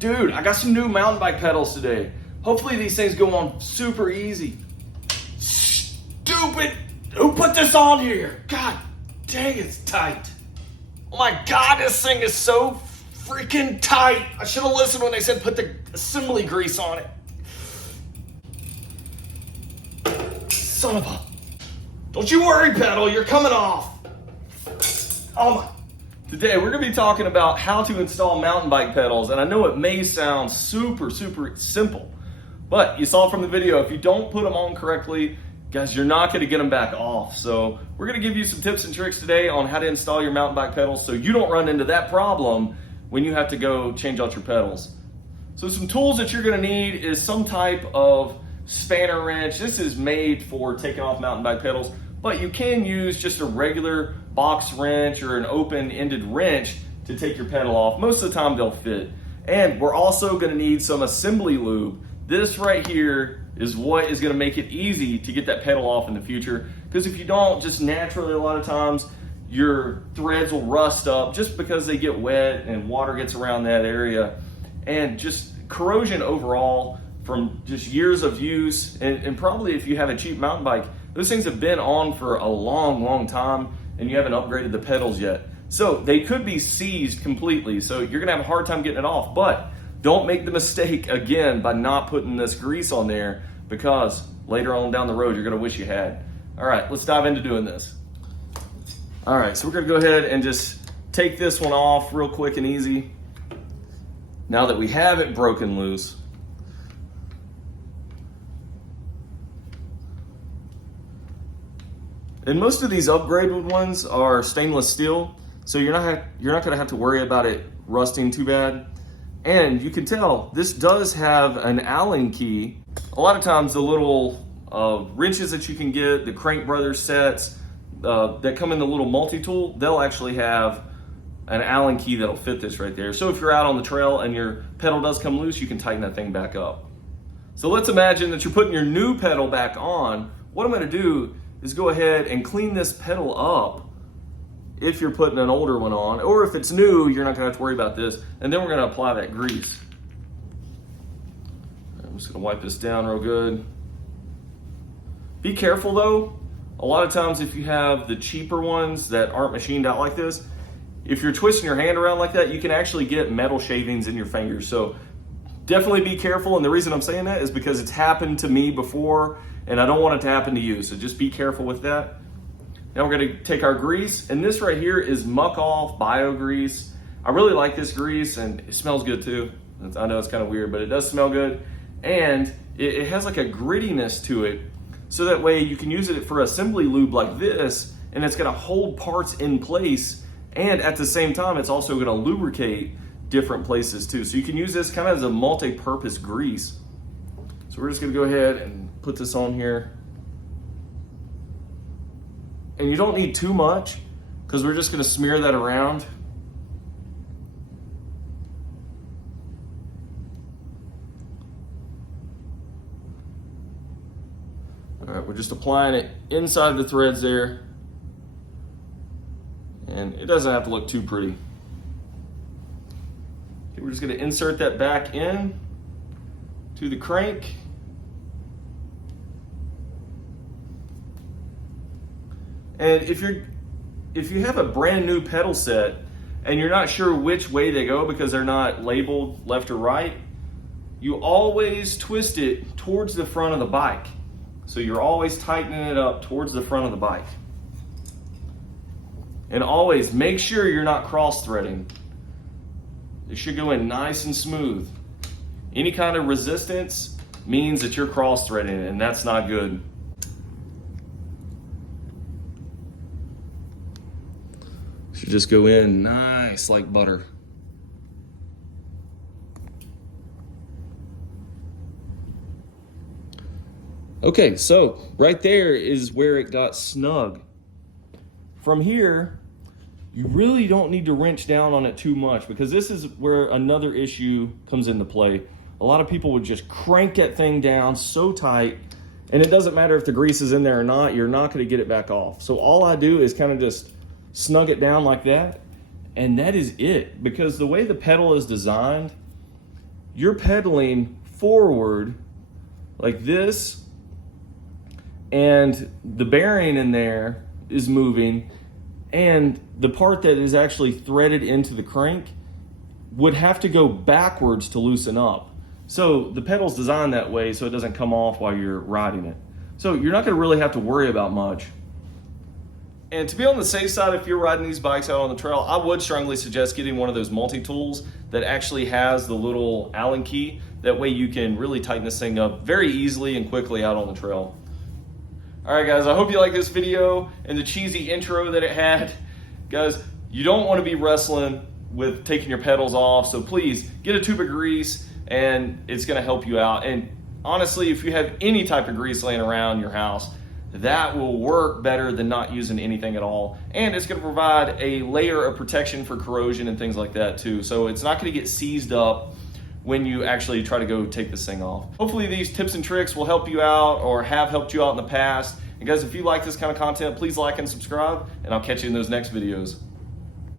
Dude, I got some new mountain bike pedals today. Hopefully these things go on super easy. Stupid! Who put this on here? God dang, it's tight. Oh my God, this thing is so freaking tight. I should have listened when they said put the assembly grease on it. Son of a... Don't you worry, pedal, you're coming off. Oh my... Today, we're going to be talking about how to install mountain bike pedals, and I know it may sound super simple, but you saw from the video, if you don't put them on correctly, guys, you're not going to get them back off. So we're going to give you some tips and tricks today on how to install your mountain bike pedals so you don't run into that problem when you have to go change out your pedals. So some tools that you're going to need is some type of spanner wrench. This is made for taking off mountain bike pedals, but you can use just a regular box wrench or an open-ended wrench to take your pedal off. Most of the time they'll fit. And we're also going to need some assembly lube. This right here is what is going to make it easy to get that pedal off in the future, because if you don't, just naturally a lot of times your threads will rust up just because they get wet and water gets around that area, and just corrosion overall from just years of use. And probably if you have a cheap mountain bike, those things have been on for a long time and you haven't upgraded the pedals yet. So they could be seized completely. So you're gonna have a hard time getting it off, but don't make the mistake again by not putting this grease on there, because later on down the road, you're gonna wish you had. All right, let's dive into doing this. All right, so we're gonna go ahead and just take this one off real quick and easy. Now that we have it broken loose, and most of these upgraded ones are stainless steel, so you're not going to have to worry about it rusting too bad. And you can tell this does have an Allen key. A lot of times the little wrenches that you can get, the Crank Brothers sets that come in the little multi-tool, they'll actually have an Allen key that'll fit this right there. So if you're out on the trail and your pedal does come loose, you can tighten that thing back up. So let's imagine that you're putting your new pedal back on. What I'm going to do is go ahead and clean this pedal up if you're putting an older one on, or if it's new, you're not gonna have to worry about this. And then we're gonna apply that grease. I'm just gonna wipe this down real good. Be careful though. A lot of times if you have the cheaper ones that aren't machined out like this, if you're twisting your hand around like that, you can actually get metal shavings in your fingers. So definitely be careful. And the reason I'm saying that is because it's happened to me before, and I don't want it to happen to you, so just be careful with that. Now we're gonna take our grease, and this right here is Muck Off Bio Grease. I really like this grease, and it smells good too. I know it's kind of weird, but it does smell good. And it has like a grittiness to it, so that way you can use it for assembly lube like this, and it's gonna hold parts in place, and at the same time, it's also gonna lubricate different places too. So you can use this kind of as a multi-purpose grease. So we're just gonna go ahead and put this on here. And you don't need too much, because we're just gonna smear that around. All right, we're just applying it inside the threads there. And it doesn't have to look too pretty. Okay, we're just gonna insert that back in to the crank. And if you have a brand new pedal set and you're not sure which way they go because they're not labeled left or right, you always twist it towards the front of the bike. So you're always tightening it up towards the front of the bike. And always make sure you're not cross-threading. It should go in nice and smooth. Any kind of resistance means that you're cross-threading, and that's not good. Should just go in nice like butter. Okay, so right there is where it got snug. From here, you really don't need to wrench down on it too much, because this is where another issue comes into play. A lot of people would just crank that thing down so tight, and it doesn't matter if the grease is in there or not, you're not gonna get it back off. So all I do is kind of just snug it down like that, and that is it. Because the way the pedal is designed, you're pedaling forward like this, and the bearing in there is moving, and the part that is actually threaded into the crank would have to go backwards to loosen up. So the pedal's designed that way so it doesn't come off while you're riding it. So you're not gonna really have to worry about much. And to be on the safe side, if you're riding these bikes out on the trail, I would strongly suggest getting one of those multi-tools that actually has the little Allen key. That way you can really tighten this thing up very easily and quickly out on the trail. All right, guys, I hope you like this video and the cheesy intro that it had. Guys, you don't want to be wrestling with taking your pedals off, so please get a tube of grease and it's gonna help you out. And honestly, if you have any type of grease laying around your house, that will work better than not using anything at all. And it's gonna provide a layer of protection for corrosion and things like that too. So it's not gonna get seized up when you actually try to go take this thing off. Hopefully these tips and tricks will help you out or have helped you out in the past. And guys, if you like this kind of content, please like and subscribe, and I'll catch you in those next videos.